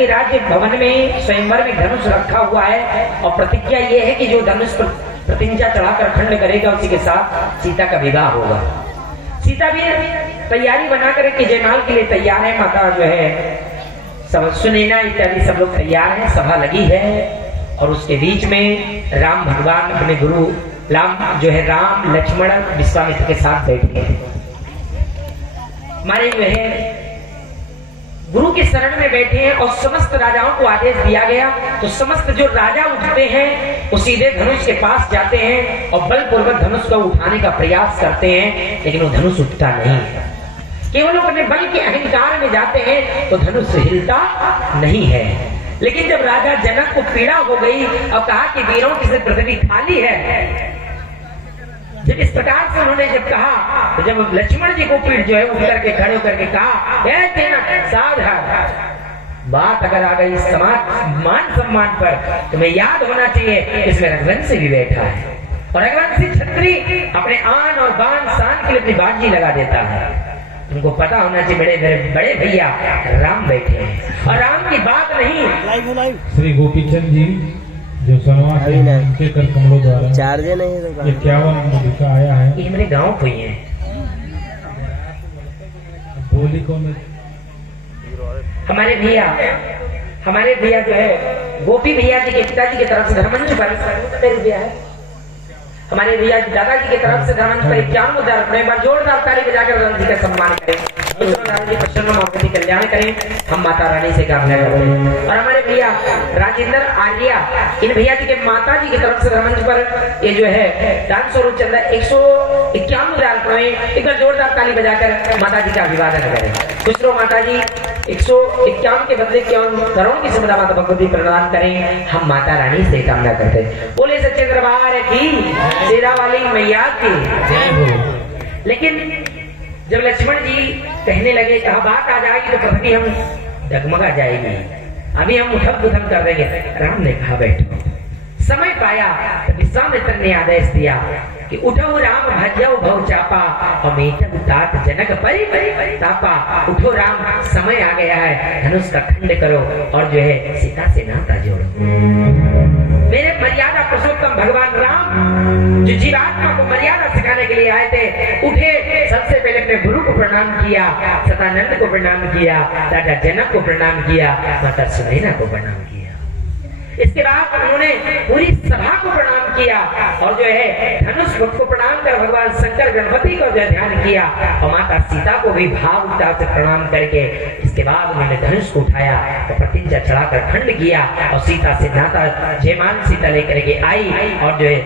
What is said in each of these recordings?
के राज्य भवन में स्वयंवर में धनुष रखा हुआ है और प्रतिज्ञा ये है कि जो धनुष पर प्रतिज्ञा चढ़ाकर खंड करेगा उसी के साथ सीता का विवाह होगा। सीता भी तैयारी बनाकर के जयमाल के लिए तैयार है। माता जो है सब सुनैना इत्यादि सब लोग तैयार हैं, सभा लगी है और उसके बीच में राम भगवान अपने गुरु राम लक्ष्मण विश्वामित्र के साथ बैठे हैं। हमारे जो है गुरु के शरण में बैठे हैं और समस्त राजाओं को आदेश दिया गया तो समस्त जो राजा उठते हैं वो सीधे धनुष के पास जाते हैं और बलपूर्वक धनुष को उठाने का प्रयास करते हैं, लेकिन वो धनुष उठता नहीं है। केवल अपने बल के अहंकार में जाते हैं तो धनुष हिलता नहीं है। लेकिन जब राजा जनक को पीड़ा हो गई और कहा कि वीरों की पृथ्वी खाली है, जब इस प्रकार से उन्होंने जब कहा तो जब लक्ष्मण जी को पीठ जो है उठ करके खड़े होकर के कहा, सावधान, बात अगर आ गई समाज मान सम्मान पर तुम्हें याद होना चाहिए इसमें रघुवंशी भी बैठा है और रघुवंशी छत्री अपने आन और बान शान के लिए अपनी बाजी लगा देता है। उनको पता होना चाहिए बड़े भैया राम बैठे हैं और राम की बात नहीं। श्री गोपीचंद जी जो सनवा के कर कमलों द्वारा चार्जे नहीं है, ये 51 लिखा आया है, ये मेरे गाँव को ही है। बोली कौन? हमारे भैया जो है गोपी भैया जी के पिताजी की तरफ से धर्मंज पर रुपया है। हमारे भैया दादाजी की तरफ से धर्मंज पर 51,000 रुपए। एक बार जोरदार ताली बजाकर राम जी का सम्मान करें, जी कल्याण करें, हम माता रानी से कामना करते हैं। और हमारे भैया राजेंद्र आर्या, इन भैया जी के माता जी की तरफ से धर्मंज पर ये जो है दान स्वरूप चंदा 151,000 रुपए। एक बार जोरदार ताली बजाकर माता जी का अभिवादन करें। दूसरों माता जी 151 के बदले 51 करोड़ की संपदा माता भगवती प्रदान करें, हम माता रानी से कामना करते हैं। बोले सच्चे दरबार की, शेरा वाली मैया की। लेकिन जब लक्ष्मण जी कहने लगे कहा बात आ जाएगी तो पृथ्वी हम डगमगा जाएगी, अभी हम उथल पुथल कर देंगे, राम ने कहा बैठो। समय पाया तो विश्वामित्र ने आदेश दिया कि उठो राम भाज्यो भव चापा और मेटन तात जनक परि परि तापा। उठो राम, समय आ गया है, धनुष का खंड करो और जो है सीता से नाता जोड़ो। मेरे मर्यादा पुरुषोत्तम भगवान राम जो जीवात्मा को मर्यादा सिखाने के लिए आए थे, उठे, सबसे पहले अपने गुरु को प्रणाम किया, सतानंद को प्रणाम किया, राजा जनक को प्रणाम किया, माता सुनैना को प्रणाम किया। इसके बाद उन्होंने पूरी सभा को प्रणाम किया और जो है धनुष को प्रणाम कर भगवान शंकर गणपति को जो ध्यान किया और माता सीता को भी भाव से प्रणाम करके इसके बाद उन्होंने धनुष को उठाया और प्रतिज्ञा चढ़ाकर खंड किया और सीता से नाता जयमाल सीता लेकर के आई और जो है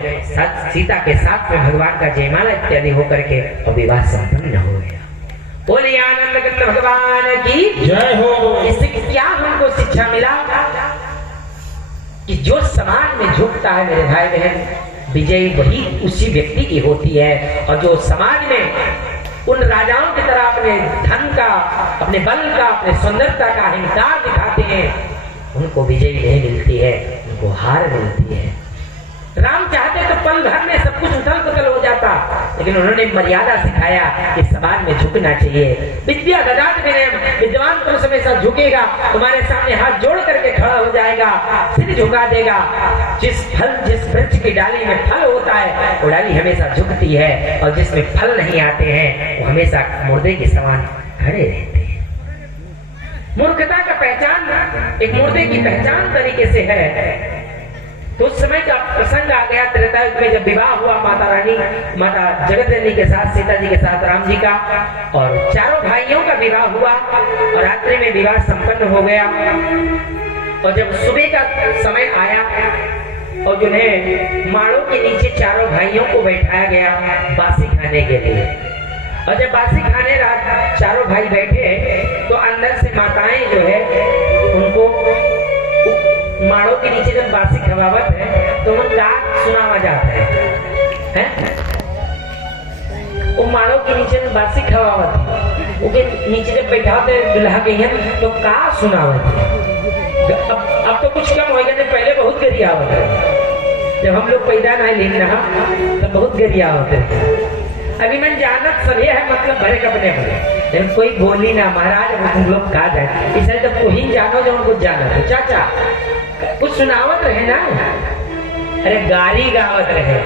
सीता के साथ में भगवान का जयमाला इत्यादि होकर के और विवाह संपन्न हो गया। बोले आनंद कंद भगवान की जय हो। इससे क्या हमको शिक्षा मिला कि जो समाज में झुकता है मेरे भाई बहन, विजयी वही उसी व्यक्ति की होती है। और जो समाज में उन राजाओं की तरह अपने धन का, अपने बल का, अपने सुंदरता का अहंकार दिखाते हैं, उनको विजयी नहीं मिलती है, उनको हार मिलती है। राम चाहते तो पल भर में सब कुछ उथल पुथल हो जाता, लेकिन उन्होंने मर्यादा सिखाया कि समाज में झुकना चाहिए। विद्या ददात विनयम, विद्वान पुरुष हमेशा झुकेगा, तुम्हारे सामने हाथ जोड़ करके खड़ा हो जाएगा, सिर झुका देगा। जिस वृक्ष की डाली में फल होता है वो डाली हमेशा झुकती है और जिसमें फल नहीं आते हैं वो हमेशा मुर्दे के समान खड़े रहते हैं। मूर्खता का पहचान एक मुर्दे की पहचान तरीके से है। तो उस समय का प्रसंग आ गया त्रेतायुग में, जब विवाह हुआ माता जगतजननी के साथ, सीता जी के साथ राम जी का, और चारों भाइयों का विवाह हुआ और रात्रि में विवाह संपन्न हो गया। और जब सुबह का समय आया और जो है माड़ों के नीचे चारों भाइयों को बैठाया गया बासी खाने के लिए। और जब बासी खाने रात चारों भाई बैठे तो अंदर से माताएं जो है उनको माड़ों के नीचे जब बासी खवावत है तो उनका सुनावा जाता है? वो माड़ों के नीचे में बासी खवावत है, उसके नीचे जब बैठाते दुल्हा के हैं तो का सुनावत है। अब तो कुछ कम हो गया, पहले बहुत गरियावत है। जब हम लोग पैदा नहीं लेना तब बहुत गरियावत है। अभी मैं जानत सब ये है मतलब भरे कपड़े भरे, लेकिन कोई बोली ना महाराज वो तुम लोग कहा जाए इसलिए जब को ही जानो जब उनको जाना तो चाचा कुछ सुनावत रहे ना, अरे गाली गावत रहे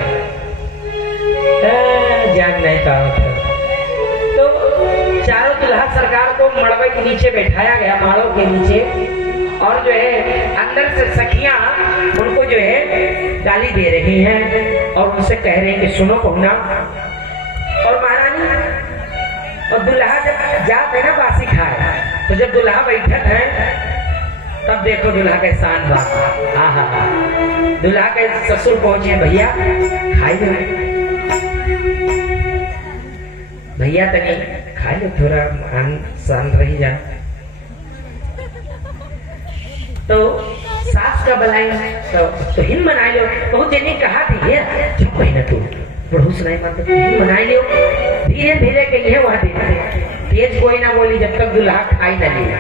जान नहीं पावत है। तो चारों दुल्हा सरकार को मड़वे के नीचे बैठाया गया, माड़ों के नीचे, और जो है अंदर से सखियां उनको जो है गाली दे रही हैं और उनसे कह रहे हैं कि सुनो पहुना। और महारानी और दुल्हा जब जाते ना बासी खाए, तो जब दुल्हा बैठत है तब देखो दुल्हा के शान बात, हाँ हाँ हाँ, दुल्हा के ससुर पहुंचे, भैया खाई दो भैया तनी खा लो, थोड़ा मान शान रही जा। तो सास का बुलाई तो हिन मनाई लो, बहुत जने कहा थी ये चुप बहना तू बढ़ू सुनाई मारते हिन मनाई लो, धीरे धीरे कही है वहां तेज कोई ना बोली जब तक दुल्हा खाई ना लिया,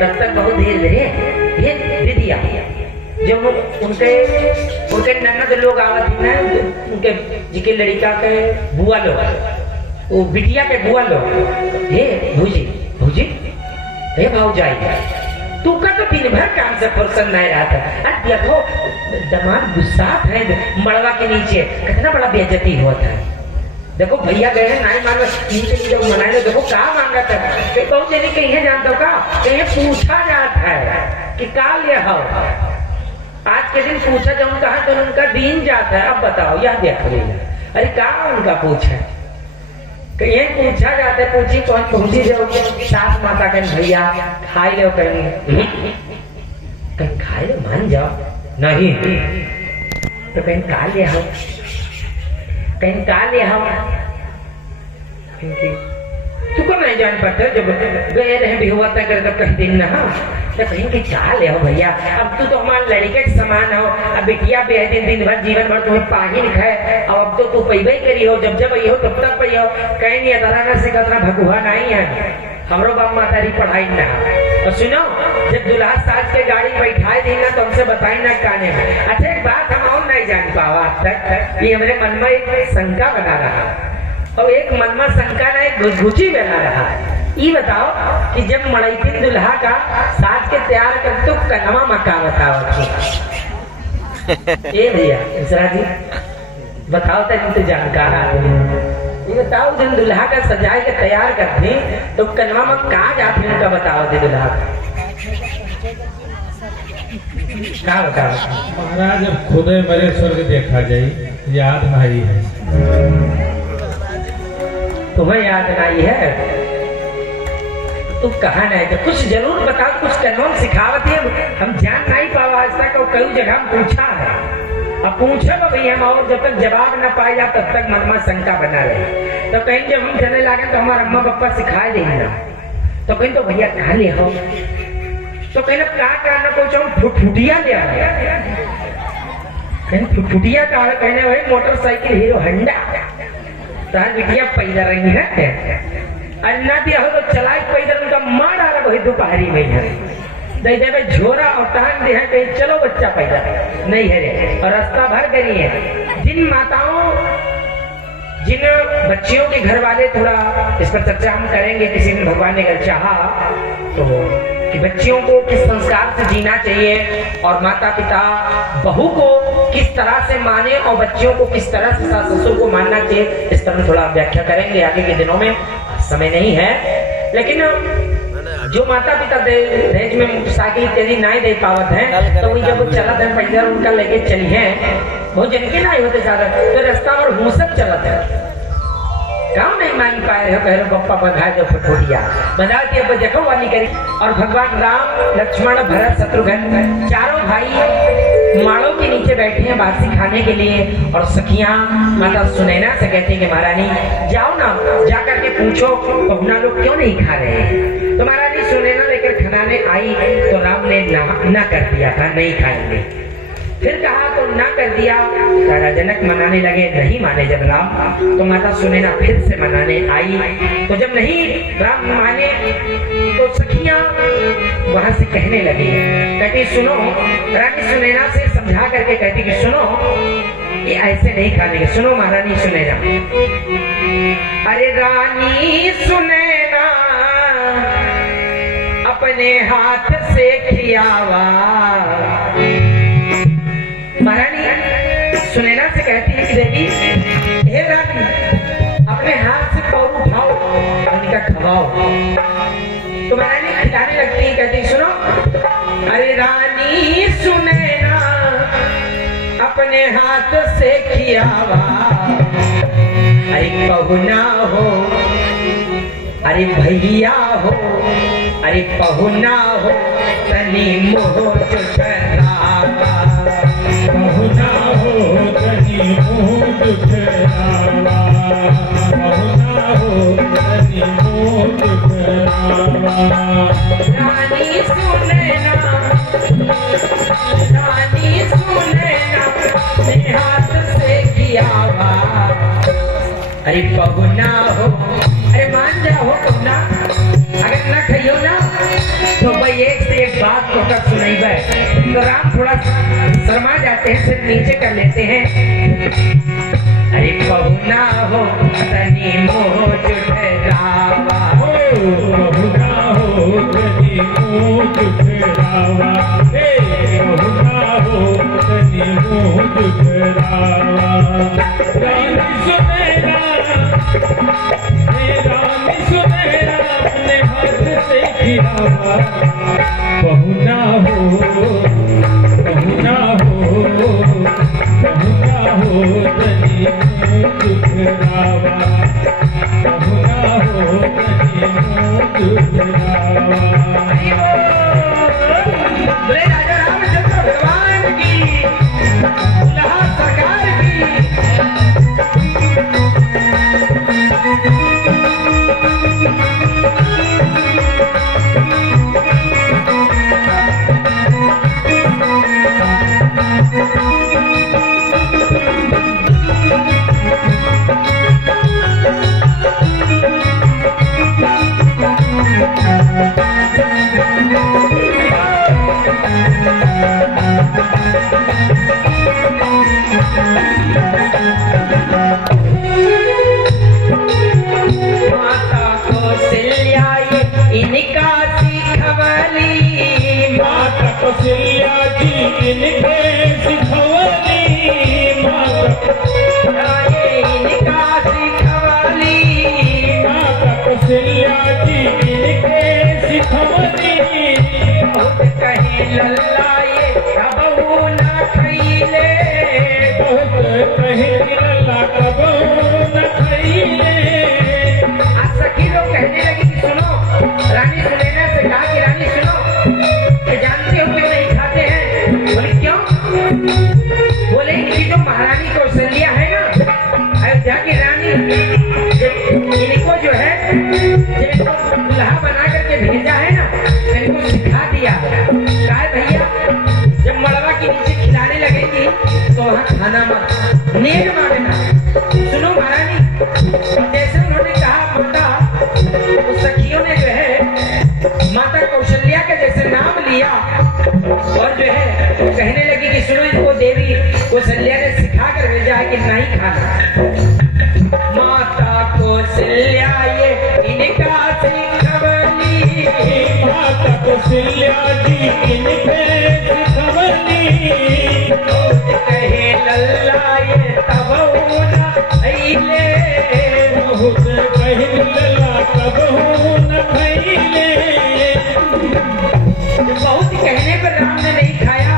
तब तक बहुत धीरे धीरे ये दे दिया। जब उनके ननद लोग आवत ना, उनके जिके लड़का के बुआ लोग, वो बिटिया के बुआ लोग, हे भौजी भौजी हे भाऊजाई तू का तो दिन भर काम से फुर्सत नहीं रहा था, आज देखो दामाद गुस्सा है मड़वा के नीचे कितना बड़ा बेइज्जती हुआ था। देखो भैया गए हैं नहीं मांगा जब मनाए लो, देखो क्या मांगा था, बहुत जनी कहीं है जानते हो का, कहीं पूछा जाता है कि का ले हो, आज के दिन पूछा जब कहा तो उनका दिन जाता है। अब बताओ यह देख रही, अरे का उनका पूछा, कहीं पूछा जाता है, पूछी कौन पहुंची जो सास माता कहीं भैया खाई लो, कहीं खाई लो मान जाओ नहीं तो कहीं का ले आओ, कहीं का ले आओ, तू को नहीं जान पाते जब गए रहे भी हुआ था कर कहीं दिन ना तो कहीं की चाल है हो भैया, अब तू तो हमारे लड़के के समान हो, अब बिटिया बेहद दिन भर जीवन भर तुम्हें पाही लिखाए, अब तो तू पैबे करी हो, जब जब आई हो तब तक पई हो, कहीं नहीं अतरा ना सिखतरा भगुआ नहीं है, हमरो बाप मातारी पढ़ाई ना। और सुनो जब दुल्हा साज के गाड़ी बैठाए दी ना तो हमसे बताई ना काने में। अच्छा एक बात हम और नहीं जान पावा आज तक, ये हमारे मन में एक शंका बना रहा, और एक मन में शंका ना एक घुसघुसी बना रहा है। ये बताओ कि जब मड़ैतिन दुल्हा का साज के तैयार कर तो कनवा मका बताओ ए भैया दूसरा जी बताओ तो जानकार आदमी, ये बताओ जब दुल्हा का सजाए के तैयार करते तो कनवा में कहा जाते उनका बताओ थे दुल्हा का बताओ महाराज जब खुदे मेरे स्वर्ग देखा जाए याद नहीं है, तुम्हें याद नहीं है, तू कहा नहीं तो कुछ जरूर बताओ, कुछ कन्फर्म सिखावत है, हम जान नहीं पावा आज तक, और कई जगह पूछा है, अब पूछे तो भैया हम और जब तक जवाब न पाए जा तब तक मन में शंका बना रहे, तो कहीं जब हम चलने लगे तो हमारे अम्मा पापा सिखाए देंगे, तो कहीं तो भैया कहा ले हो, तो कहीं का ना कुछ फुटफुटिया ले कहीं फुटफुटिया का कहने वही मोटरसाइकिल हीरो हंडा तार बिटिया पैदा रही है, अन्ना दिया हो तो चलाई पैदा उनका मार आ रहा वही दोपहरी में है, दे दे में झोरा और टहन दे है कहीं चलो बच्चा पैदा नहीं है रे, और रास्ता भर करी है। जिन माताओं जिन बच्चियों के घर वाले, थोड़ा इस पर चर्चा हम करेंगे किसी दिन भगवान ने अगर चाहा तो, कि बच्चियों को किस संस्कार से जीना चाहिए और माता पिता बहू को किस तरह से माने और बच्चियों को किस तरह से सास ससुर को मानना चाहिए, इस पर थोड़ा व्याख्या करेंगे आगे के दिनों में, समय नहीं है। लेकिन जो माता पिता दहेज में साइकिल इत्यादि नहीं दे पावत है तो वही जब चलत है पैसा उनका लेके चली है, बहुत जिनके नहीं होते ज्यादा तो रास्ता और हुसक चलत है, काम नहीं मांग पाए हो, कह रहे पप्पा बधाए जो फुटफुटिया बधा के देखो वाली करी। और भगवान राम लक्ष्मण भरत शत्रुघ्न चारों भाई माड़ों के नीचे बैठे हैं बासी खाने के लिए, और सखियां माता सुनैना से कहती है कि महारानी जाओ ना जाकर के पूछो पहुना लोग क्यों नहीं खा रहे हैं, तो महारानी सुनैना लेकर खिलाने आई तो राम ने ना कर दिया था नहीं खाएंगे, फिर कहा तो ना कर दिया, राजा जनक मनाने लगे, नहीं माने जब राम, तो माता सुनैना फिर से मनाने आई, तो जब नहीं राम माने तो सखियां वहां से कहने लगी, कहती सुनो, रानी सुनैना से समझा करके कहती कि सुनो ये ऐसे नहीं खाने के। सुनो महारानी सुने ना, अरे रानी सुने ना, अपने हाथ से खियावा। महारानी सुनैना से कहती है कि देवी हे रानी, अपने हाथ से पौर उठाओ और इनका खवाओ। तो महारानी खिलाने लगती है, कहती सुनो, अरे रानी सुनैना, अपने हाथ से खियावा। अरे पहुना हो, अरे भैया हो, अरे पहुना हो, तनी मोह चुठरावा। पहुना हो तनी मोह चुठरावा, पहुना हो तनी मोह चुठरावा। रानी सुनैना, रानी सुनैना, अपने हाथ से खियावा। अरे पहुना हो, अरे मान जाओ पहुना, अगर न खइयो ना तो भाई एक से एक बात को कर सुनाई भाई। तो राम थोड़ा शर्मा जाते हैं, सिर नीचे कर लेते हैं। अरे पहुना हो तनी मोह चुठरावा, पहुना हो तनी मोह चुठरावा, पहुना हो तनी मोह चुठरावा। रानी सुनैना, रानी सुनैना, अपने हाथ से खिलावा। पहुना हो, पहुना हो, पहुना हो तनी मोह चुठरावा, पहुना हो तनी मोह चुठरावा। बोले राजा रामचंद्र भगवान की, दुल्हा सरकार की। माता कौशल्या ये इनका सिखवली, माता कौशल्या जी इनके सिखवली, माता ये इनका सिखवली। माता कौशल्या जी इनके सिखवली। बहुत कहे लल्ला ये कबहू न खइले, बहुत कहे लल्ला कबहू न खइले। सखी लोग कहने लगी कि सुनो, रानी सुनैना से कहा कि रानी सुनो, ये जानते हो क्यों नहीं खाते हैं? बोले क्यों? बोले कि जो महारानी कौशल्या है ना, अयोध्या की रानी, इनको जो है जिनको दुल्हा बना करके भेजा है ना, इनको सिखा दिया। कहा भैया जब मड़वा के नीचे खिलाने लगेगी तो वहाँ खाना मत, नेग मांगना। सुनो महारानी, जैसे उन्होंने कहा माता, उस सखियों ने जो है माता कौशल्या के जैसे नाम लिया और जो है वो कहने लगी कि सुनो, इनको देवी कौशल्या ने सिखा कर भेजा है कि नहीं खाना। माता कौशल्या ये इनका सिखवली, माता कौशल्या जी इनके सिखवली। कहे लल्ला ये तबहू न खइले, बहुत कहे लल्ला कबहू न खइले। बहुत कहने पर राम ने नहीं खाया।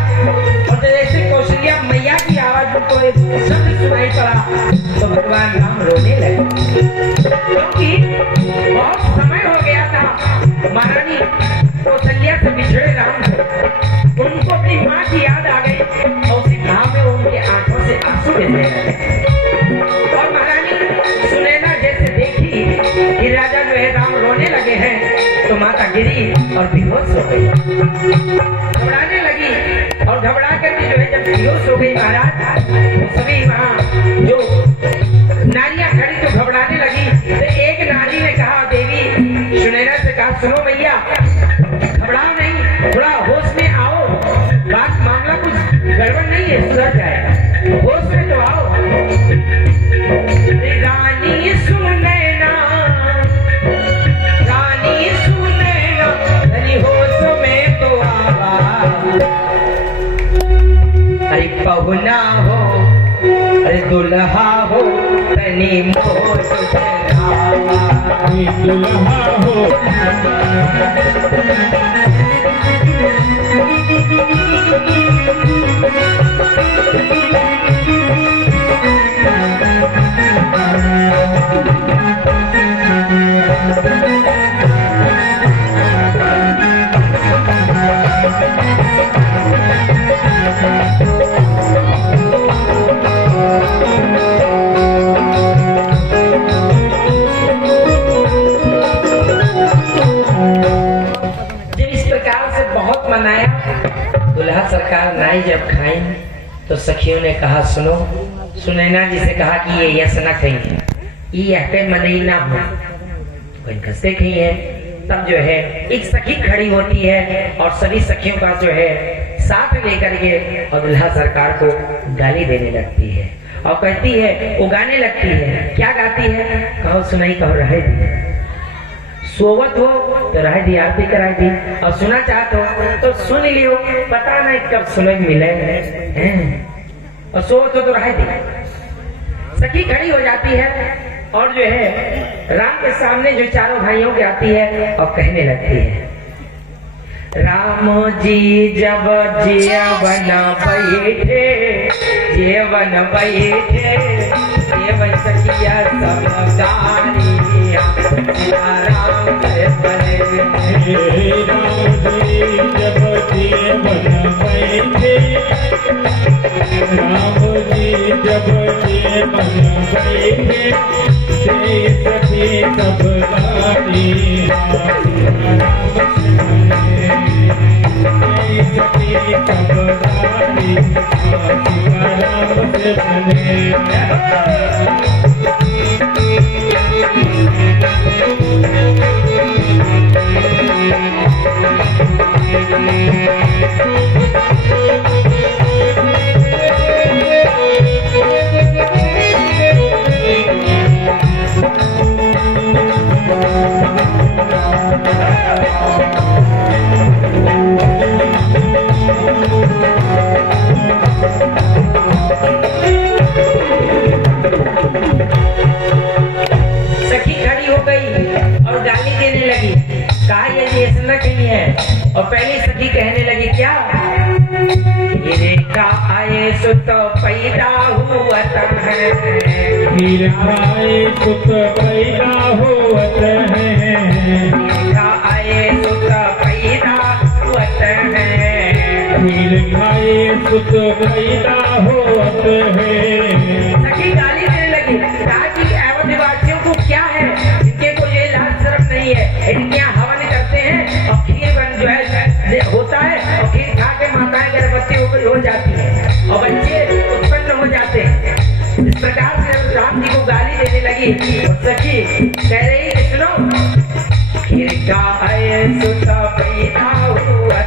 और जैसे कौशल्या मैया की आवाज को एक शब्द सुनाई पड़ा तो भगवान राम रोने लगे, क्योंकि बहुत समय हो गया था महारानी कौशल्या से बिछड़े राम थे। उनको अपनी माँ की याद आ गई और उसी भाव में उनके आंखों से आंसू गिरने लगे। और महारानी सुनैना जैसे देखी कि राजा जो है राम रोने लगे हैं तो माता गिरी और बेहोश हो गई, घबराने लगी। और घबरा करके जो है जब बेहोश हो गई महाराज, तो सभी वहाँ जो नारियां खड़ी तो घबराने लगी। तो एक नारी ने कहा, देवी सुनैना से कहा, सुनो भैया घबराओ नहीं, थोड़ा होश में आओ, बात मामला कुछ गड़बड़ नहीं है, सुधर जाएगा, होश में तो आओ। अरे पहुना हो अरे दुल्हा हो तनी मोर दुल्हा हो दुल्हा सरकार नाई जब खाई तो सखियों ने कहा सुनो, सुनैना जी से कहा कि ये यस न कही ये पे मनई ना हो कसते कही है। तब जो है एक सखी खड़ी होती है और सभी सखियों का जो है साथ लेकर के और दुल्हा सरकार को गाली देने लगती है और कहती है वो गाने लगती है। क्या गाती है? कहो सुनाई कहो रहे दी, सोवत हो तो रह दी आरती कराई दी, और सुना चाहते हो तो सुन लियो, पता नहीं कब सुने मिले और सोवत हो तो रह दी। सखी खड़ी हो जाती है और जो है राम के सामने जो चारों भाइयों की आती है और कहने लगती है राम जी जब जीवन बैठे जीवन बैठे जीवन सखिया सब गानिया राम से बने राम जी जब जीवन बैठे राम जी जब जीवन बैठे सखी सब गानिया और पहली सखी कहने लगी क्या का आए सुत पैदा हुआ है आए सुत पैदा होत है आए सुत पैदा हुआ है आए सुत पैदा होत है। सखी गाली देने लगी कहा कि अवधिवासियों को क्या है, इनके को ये लाज शर्म नहीं है, इनके यहाँ हवन करते हैं और खीर बन जो है होता है और खीर खा के माताएं गर्भवती होकर हो जाती है और बच्चे उत्पन्न हो जाते हैं। इस प्रकार से राम जी को गाली देने लगी और सखी कह रही कि सुनो खीर खाए सुत पैदा हुआ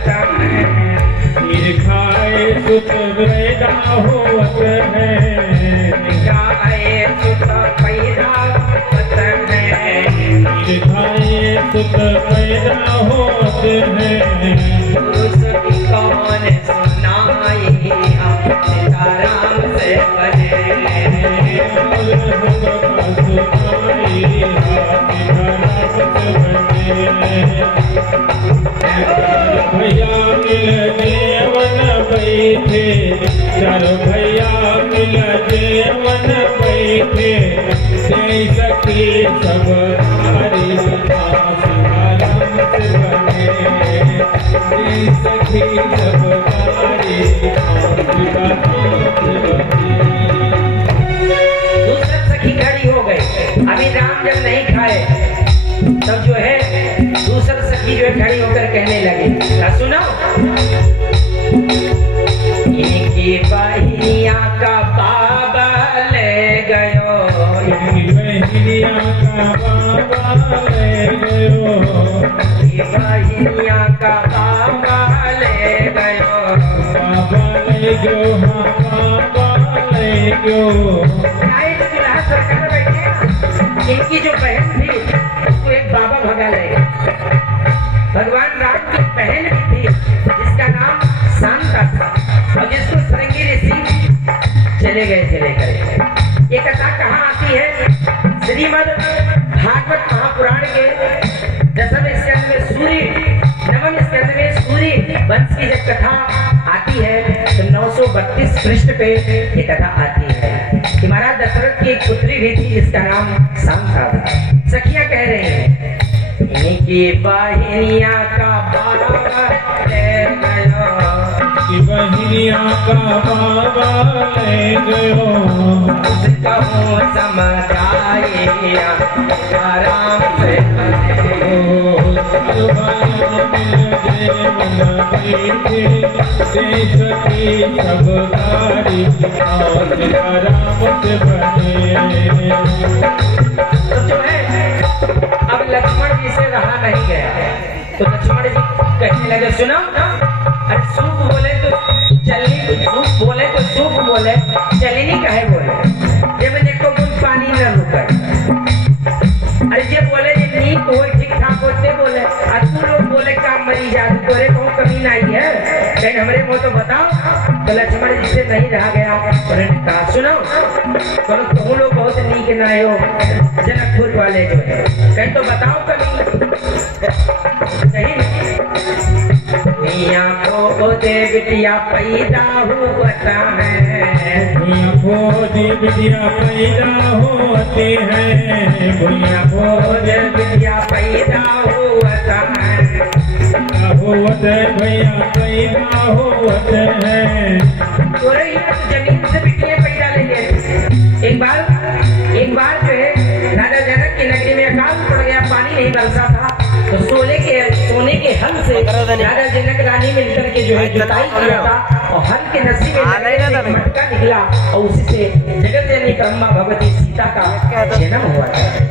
खीर खाए सुत पैदा होत है खाए सुत पैदा होत है खीर खाए सुत पैदा होत है। उसकी कौन सुनाई राम से बने भैया मिल जेवन बैठे चर भैया मिल जेवन बैठे सखी सब हरि सखी सब दूसरा सखी खड़ी हो गई। अभी राम जब नहीं खाए तब जो है दूसरा सखी जो है खड़ी होकर कहने लगी सुनो इनकी बहिनिया का बाबा ले गयो बहिनिया का बाबा ले गयो बहिनिया का बाबा ले गयो बाबा ले गयो बाबा ले गयो। सरकार बैठे इनकी जो बहन थी उसको एक बाबा भगा ले। भगवान राम की बहन थी जिसका नाम की जब कथा आती है तो 932 पृष्ठ पे ये कथा आती है कि महाराज दशरथ की एक पुत्री भी थी जिसका नाम शांता था। सखियां कह रही हैं इनकी बहनिया का बाबा ले गयो, कि बहनिया का बाबा ले गयो, कहो समझाइया आराम से सब गाड़ी तो जो है अब लक्ष्मण जी से रहा नहीं गया तो लक्ष्मण जी कहने लगे सुनो अरे सूप बोले तो चलनी, सूप बोले तो सूप बोले चलनी कहे बोले जब देखो कुछ पानी न रुके, अरे जे बोले जे नीक हो ठीक ठाक होते बोले और तू लोग बोले काम मरी जा तोरे को कमी नहीं है कहीं हमारे को तो बताओ। तो लक्ष्मण जी से नहीं रहा गया उन्होंने कहा सुनो करो तुम लोग बहुत नीक ना हो जनकपुर वाले जो है कहीं तो बताओ कभी सही मियाँ को दे बिटिया पैदा हुआ है, भैया को दे बिटिया पैदा होते हैं, भैया को दे बिटिया पैदा हुआ है, होते भैया पैदा होते हैं। तोरे यहाँ जमीन से बिटिया पैदा ले गए। एक बार जो है राजा जनक की नगरी में अकाल पड़ गया, पानी नहीं बरसा था तो सोने के हल से राजा जनक रानी मिलकर के जो है जुताई किया था और हल के नसी में मटका निकला और उसी से जगत जननी ब्रह्मा भगवती सीता का जन्म हुआ था।